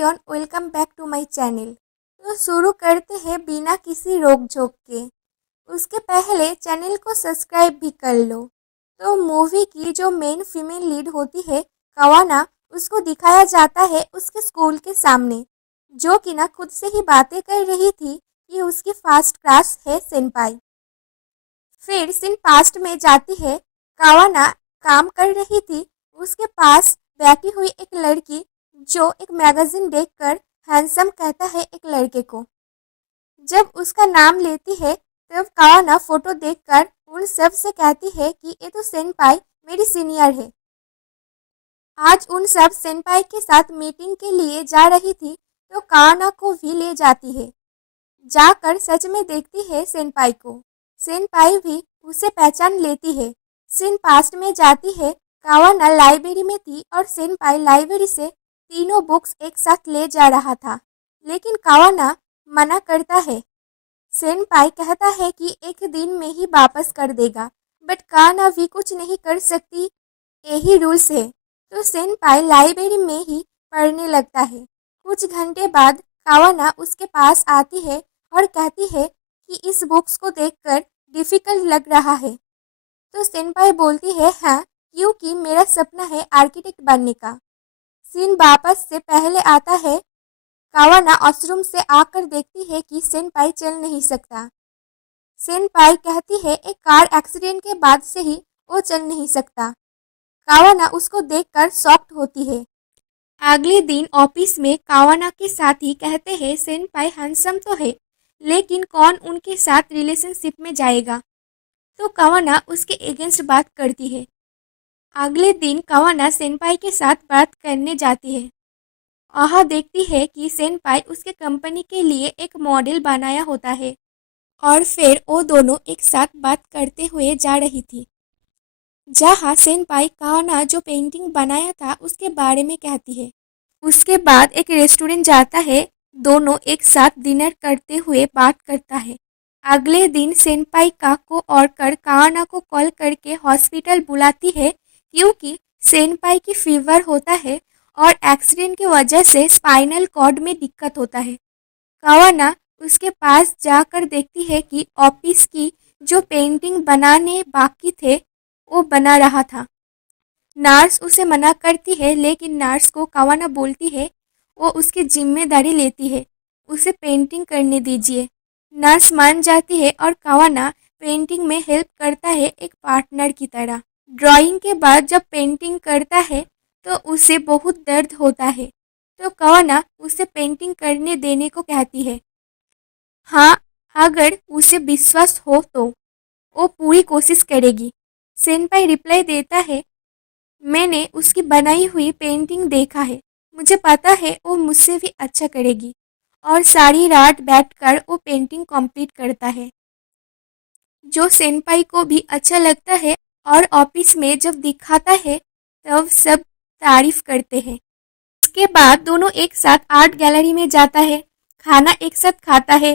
Everyone, welcome back to my channel. तो शुरू करते हैं बिना किसी रोक झोंक के। उसके पहले चैनल को सब्सक्राइब भी कर लो। तो मूवी की जो मेन फीमेल लीड होती है कवाना, उसको दिखाया जाता है उसके स्कूल के सामने, जो कि ना खुद से ही बातें कर रही थी कि उसकी फर्स्ट क्लास है सेनपाई। फिर सीन पास्ट में जाती है। कवाना काम कर रही थी, उसके पास बैठी हुई एक लड़की जो एक मैगजीन देखकर हैंडसम कहता है एक लड़के को। जब उसका नाम लेती है तब कवाना फोटो देखकर उन सब से कहती है कि ये तो सेनपाई मेरी सीनियर है। आज उन सब सेनपाई के साथ मीटिंग के लिए जा रही थी, तो कवाना को भी ले जाती है। जाकर सच में देखती है सेनपाई को। सेनपाई भी उसे पहचान लेती है। सीन पास्ट में जाती है। कवाना लाइब्रेरी में थी और सेनपाई लाइब्रेरी से तीनों बुक्स एक साथ ले जा रहा था, लेकिन कवाना मना करता है। सेनपाई कहता है कि एक दिन में ही वापस कर देगा, बट कवाना भी कुछ नहीं कर सकती, यही रूल्स है। तो सेनपाई लाइब्रेरी में ही पढ़ने लगता है। कुछ घंटे बाद कवाना उसके पास आती है और कहती है कि इस बुक्स को देखकर डिफिकल्ट लग रहा है। तो सेनपाई बोलती है, हाँ, क्योंकि मेरा सपना है आर्किटेक्ट बनने का। सीन वापस से पहले आता है। कवाना वॉशरूम से आकर देखती है कि सेनपाई चल नहीं सकता। सेनपाई कहती है एक कार एक्सीडेंट के बाद से ही वो चल नहीं सकता। कवाना उसको देखकर शॉक्ड होती है। अगले दिन ऑफिस में कवाना के साथी कहते हैं सेनपाई हैंडसम तो है, लेकिन कौन उनके साथ रिलेशनशिप में जाएगा। तो कवाना उसके अगेंस्ट बात करती है। अगले दिन कवाना सेनपाई के साथ बात करने जाती है। वह देखती है कि सेनपाई उसके कंपनी के लिए एक मॉडल बनाया होता है और फिर वो दोनों एक साथ बात करते हुए जा रही थी। जहाँ सेनपाई कवाना जो पेंटिंग बनाया था उसके बारे में कहती है। उसके बाद एक रेस्टोरेंट जाता है। दोनों एक साथ डिनर करते हुए बात करता है। अगले दिन सेनपाई का कोवर्कर कवाना को कॉल करके हॉस्पिटल बुलाती है, क्योंकि सेनपाई की फीवर होता है और एक्सीडेंट की वजह से स्पाइनल कॉर्ड में दिक्कत होता है। कवाना उसके पास जाकर देखती है कि ऑफिस की जो पेंटिंग बनाने बाकी थे वो बना रहा था। नर्स उसे मना करती है, लेकिन नर्स को कवाना बोलती है वो उसकी जिम्मेदारी लेती है, उसे पेंटिंग करने दीजिए। नर्स मान जाती है और कवाना पेंटिंग में हेल्प करता है एक पार्टनर की तरह। ड्राइंग के बाद जब पेंटिंग करता है तो उसे बहुत दर्द होता है, तो कवाना उसे पेंटिंग करने देने को कहती है। हाँ, अगर उसे विश्वास हो तो वो पूरी कोशिश करेगी। सेनपाई रिप्लाई देता है, मैंने उसकी बनाई हुई पेंटिंग देखा है, मुझे पता है वो मुझसे भी अच्छा करेगी। और सारी रात बैठकर वो पेंटिंग कंप्लीट करता है, जो सेनपाई को भी अच्छा लगता है। और ऑफिस में जब दिखाता है तब सब तारीफ करते हैं। इसके बाद दोनों एक साथ आर्ट गैलरी में जाता है, खाना एक साथ खाता है।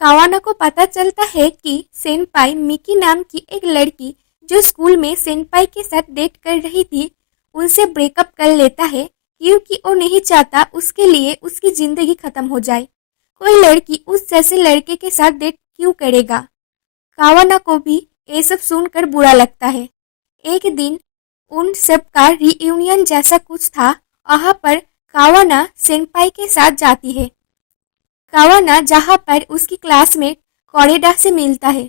कवाना को पता चलता है कि सेनपाई मिकी नाम की एक लड़की जो स्कूल में सेनपाई के साथ डेट कर रही थी, उनसे ब्रेकअप कर लेता है, क्योंकि वो नहीं चाहता उसके लिए उसकी ज़िंदगी ख़त्म हो जाए। कोई लड़की उस जैसे लड़के के साथ डेट क्यों करेगा। कवाना को भी ये सब सुनकर बुरा लगता है। एक दिन उन सब का रीयूनियन जैसा कुछ था। वहाँ पर कवाना सेनपाई के साथ जाती है। कवाना जहाँ पर उसकी क्लासमेट कोरेडा से मिलता है।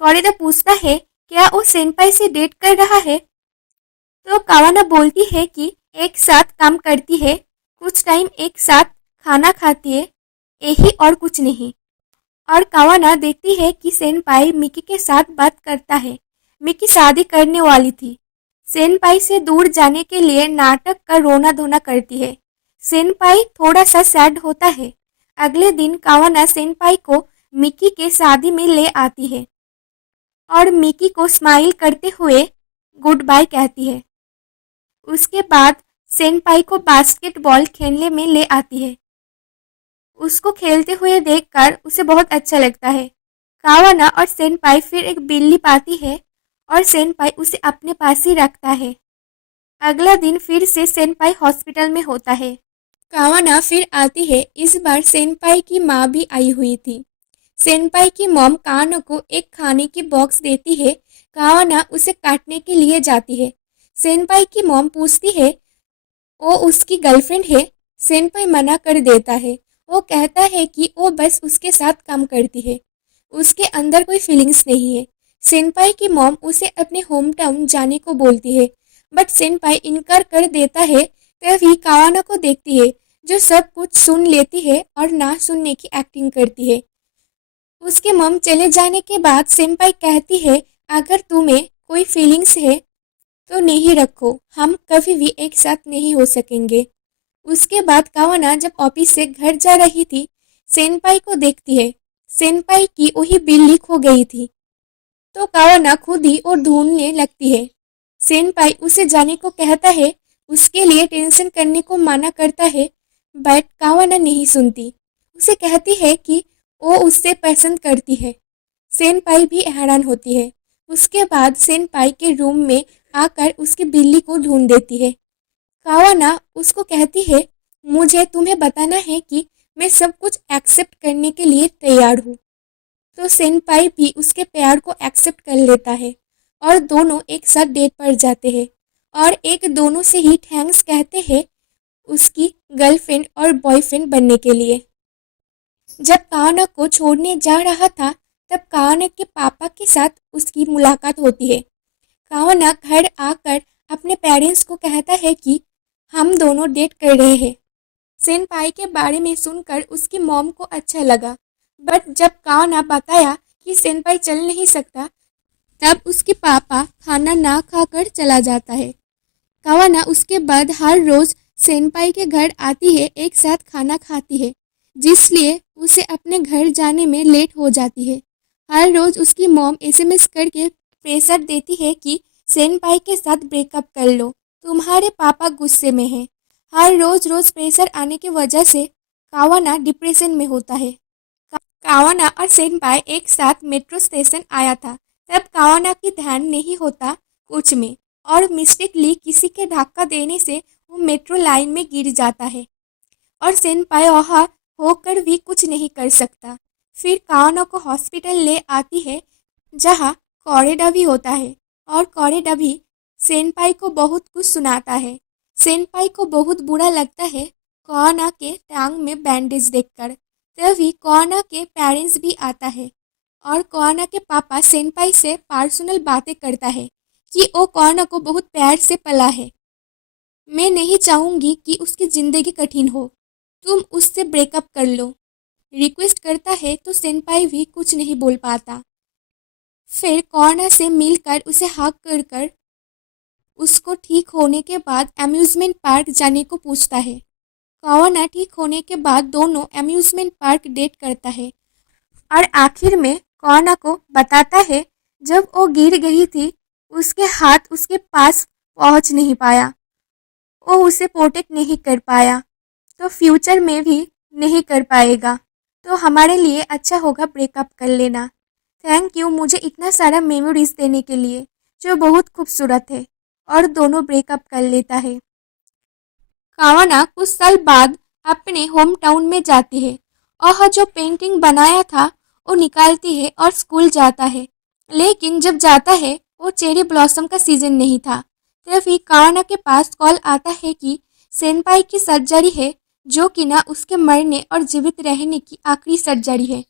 कोरेडा पूछता है क्या वो सेनपाई से डेट कर रहा है। तो कवाना बोलती है कि एक साथ काम करती है, कुछ टाइम एक साथ खाना खाती है, यही और कुछ नहीं। और कवाना देखती है कि सेनपाई मिकी के साथ बात करता है। मिकी शादी करने वाली थी। सेनपाई से दूर जाने के लिए नाटक का रोना धोना करती है। सेनपाई थोड़ा सा सैड होता है। अगले दिन कवाना सेनपाई को मिकी के शादी में ले आती है और मिकी को स्माइल करते हुए गुड बाय कहती है। उसके बाद सेनपाई को बास्केटबॉल खेलने में ले आती है। उसको खेलते हुए देखकर उसे बहुत अच्छा लगता है। कवाना और सेनपाई फिर एक बिल्ली पाती है और सेनपाई उसे अपने पास ही रखता है। अगला दिन फिर से सेनपाई हॉस्पिटल में होता है। कावाना फिर आती है। इस बार सेनपाई की माँ भी आई हुई थी। सेनपाई की मॉम कावाना को एक खाने की बॉक्स देती है। कावाना उसे काटने के लिए जाती है। सेनपाई की मॉम पूछती है वो उसकी गर्लफ्रेंड है। सेनपाई मना कर देता है। वो कहता है कि वो बस उसके साथ काम करती है, उसके अंदर कोई फीलिंग्स नहीं है। सेनपाई की मॉम उसे अपने होम टाउन जाने को बोलती है, बट सेनपाई इनकार कर देता है। तभी कावाना को देखती है, जो सब कुछ सुन लेती है और ना सुनने की एक्टिंग करती है। उसके मम चले जाने के बाद सेनपाई कहती है, अगर तुम्हें कोई फीलिंग्स है तो नहीं रखो, हम कभी भी एक साथ नहीं हो सकेंगे। उसके बाद कावाना जब ऑफिस से घर जा रही थी, सेनपाई को देखती है। सेनपाई की वही बिल्ली खो गई थी, तो कावाना खुद ही और ढूंढने लगती है। सेनपाई उसे जाने को कहता है, उसके लिए टेंशन करने को मना करता है, बट कावाना नहीं सुनती। उसे कहती है कि वो उससे पसंद करती है। सेनपाई भी हैरान होती है। उसके बाद सेनपाई के रूम में आकर उसकी बिल्ली को ढूंढ देती है। कावाना उसको कहती है, मुझे तुम्हें बताना है कि मैं सब कुछ एक्सेप्ट करने के लिए तैयार हूँ। तो सेनपाई भी उसके प्यार को एक्सेप्ट कर लेता है और दोनों एक साथ डेट पर जाते हैं और एक दोनों से ही थैंक्स कहते हैं उसकी गर्लफ्रेंड और बॉयफ्रेंड बनने के लिए। जब कावाना को छोड़ने जा रहा था, तब कावाना के पापा के साथ उसकी मुलाकात होती है। कावाना घर आकर अपने पेरेंट्स को कहता है कि हम दोनों डेट कर रहे हैं। सेनपाई के बारे में सुनकर उसकी मॉम को अच्छा लगा, बट जब कावाना बताया कि सेनपाई चल नहीं सकता, तब उसके पापा खाना ना खाकर चला जाता है। कावाना उसके बाद हर रोज सेनपाई के घर आती है, एक साथ खाना खाती है, जिसलिए उसे अपने घर जाने में लेट हो जाती है। हर रोज उसकी मॉम एसएमएस करके प्रेशर देती है कि सेनपाई के साथ ब्रेकअप कर लो, तुम्हारे पापा गुस्से में हैं। हर रोज रोज प्रेशर आने की वजह से कावाना डिप्रेशन में होता है। कावाना और सेनपाई एक साथ मेट्रो स्टेशन आया था। तब कावाना की ध्यान नहीं होता कुछ में और मिस्टेकली किसी के धक्का देने से वो मेट्रो लाइन में गिर जाता है और सेनपाई वहाँ होकर भी कुछ नहीं कर सकता। फिर कावाना को हॉस्पिटल ले आती है, जहाँ कॉरेडा भी होता है और कॉरेडा भी सेनपाई को बहुत कुछ सुनाता है। सेनपाई को बहुत बुरा लगता है कावाना के टांग में बैंडेज देखकर। तभी कावाना के पेरेंट्स भी आता है और कावाना के पापा सेनपाई से पर्सनल बातें करता है कि वो कावाना को बहुत प्यार से पला है। मैं नहीं चाहूँगी कि उसकी ज़िंदगी कठिन हो, तुम उससे ब्रेकअप कर लो, रिक्वेस्ट करता है। तो सेनपाई भी कुछ नहीं बोल पाता। फिर कावाना से मिलकर उसे हग कर कर उसको ठीक होने के बाद अम्यूज़मेंट पार्क जाने को पूछता है। कावाना ठीक होने के बाद दोनों अम्यूज़मेंट पार्क डेट करता है और आखिर में कावाना को बताता है, जब वो गिर गई थी उसके हाथ उसके पास पहुंच नहीं पाया, वो उसे प्रोटेक्ट नहीं कर पाया, तो फ्यूचर में भी नहीं कर पाएगा। तो हमारे लिए अच्छा होगा ब्रेकअप कर लेना। थैंक यू मुझे इतना सारा मेमोरीज देने के लिए, जो बहुत खूबसूरत है। और दोनों ब्रेकअप कर लेता है। कावाना कुछ साल बाद अपने होम टाउन में जाती है और जो पेंटिंग बनाया था वो निकालती है और स्कूल जाता है। लेकिन जब जाता है वो चेरी ब्लॉसम का सीजन नहीं था। तभी कावाना के पास कॉल आता है कि सेनपाई की सर्जरी है, जो कि ना उसके मरने और जीवित रहने की आखिरी सर्जरी है।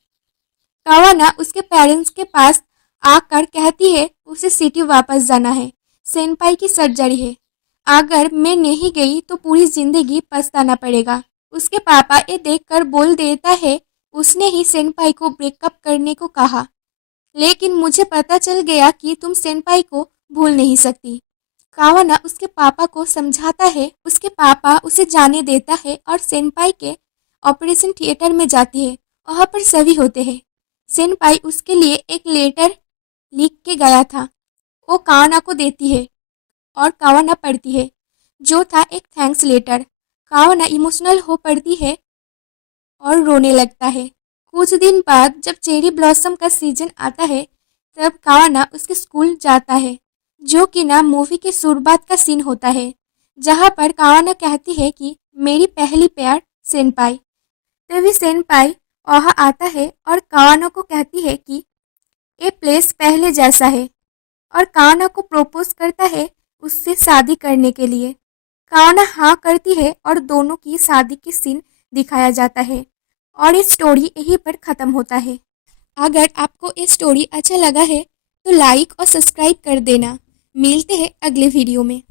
कावाना उसके पेरेंट्स के पास आकर कहती है उसे सिटी वापस जाना है, सेनपाई की सर्जरी है, अगर मैं नहीं गई तो पूरी जिंदगी पछताना पड़ेगा। उसके पापा ये देखकर बोल देता है, उसने ही सेनपाई को ब्रेकअप करने को कहा, लेकिन मुझे पता चल गया कि तुम सेनपाई को भूल नहीं सकती। कावाना उसके पापा को समझाता है। उसके पापा उसे जाने देता है और सेनपाई के ऑपरेशन थिएटर में जाती है। वहाँ पर सभी होते हैं। सेनपाई उसके लिए एक लेटर लिख के गया था, वो कावाना को देती है और कावाना पढ़ती है, जो था एक थैंक्स लेटर। कावाना इमोशनल हो पड़ती है और रोने लगता है। कुछ दिन बाद जब चेरी ब्लॉसम का सीजन आता है, तब कावाना उसके स्कूल जाता है, जो कि ना मूवी के शुरुआत का सीन होता है, जहाँ पर कावाना कहती है कि मेरी पहली प्यार सेनपाई। तभी सेनपाई वहाँ आता है और कावाना को कहती है कि ये प्लेस पहले जैसा है और कावाना को प्रपोज करता है उससे शादी करने के लिए। कावाना हाँ करती है और दोनों की शादी की सीन दिखाया जाता है और ये स्टोरी यहीं पर ख़त्म होता है। अगर आपको ये स्टोरी अच्छा लगा है तो लाइक और सब्सक्राइब कर देना। मिलते हैं अगले वीडियो में।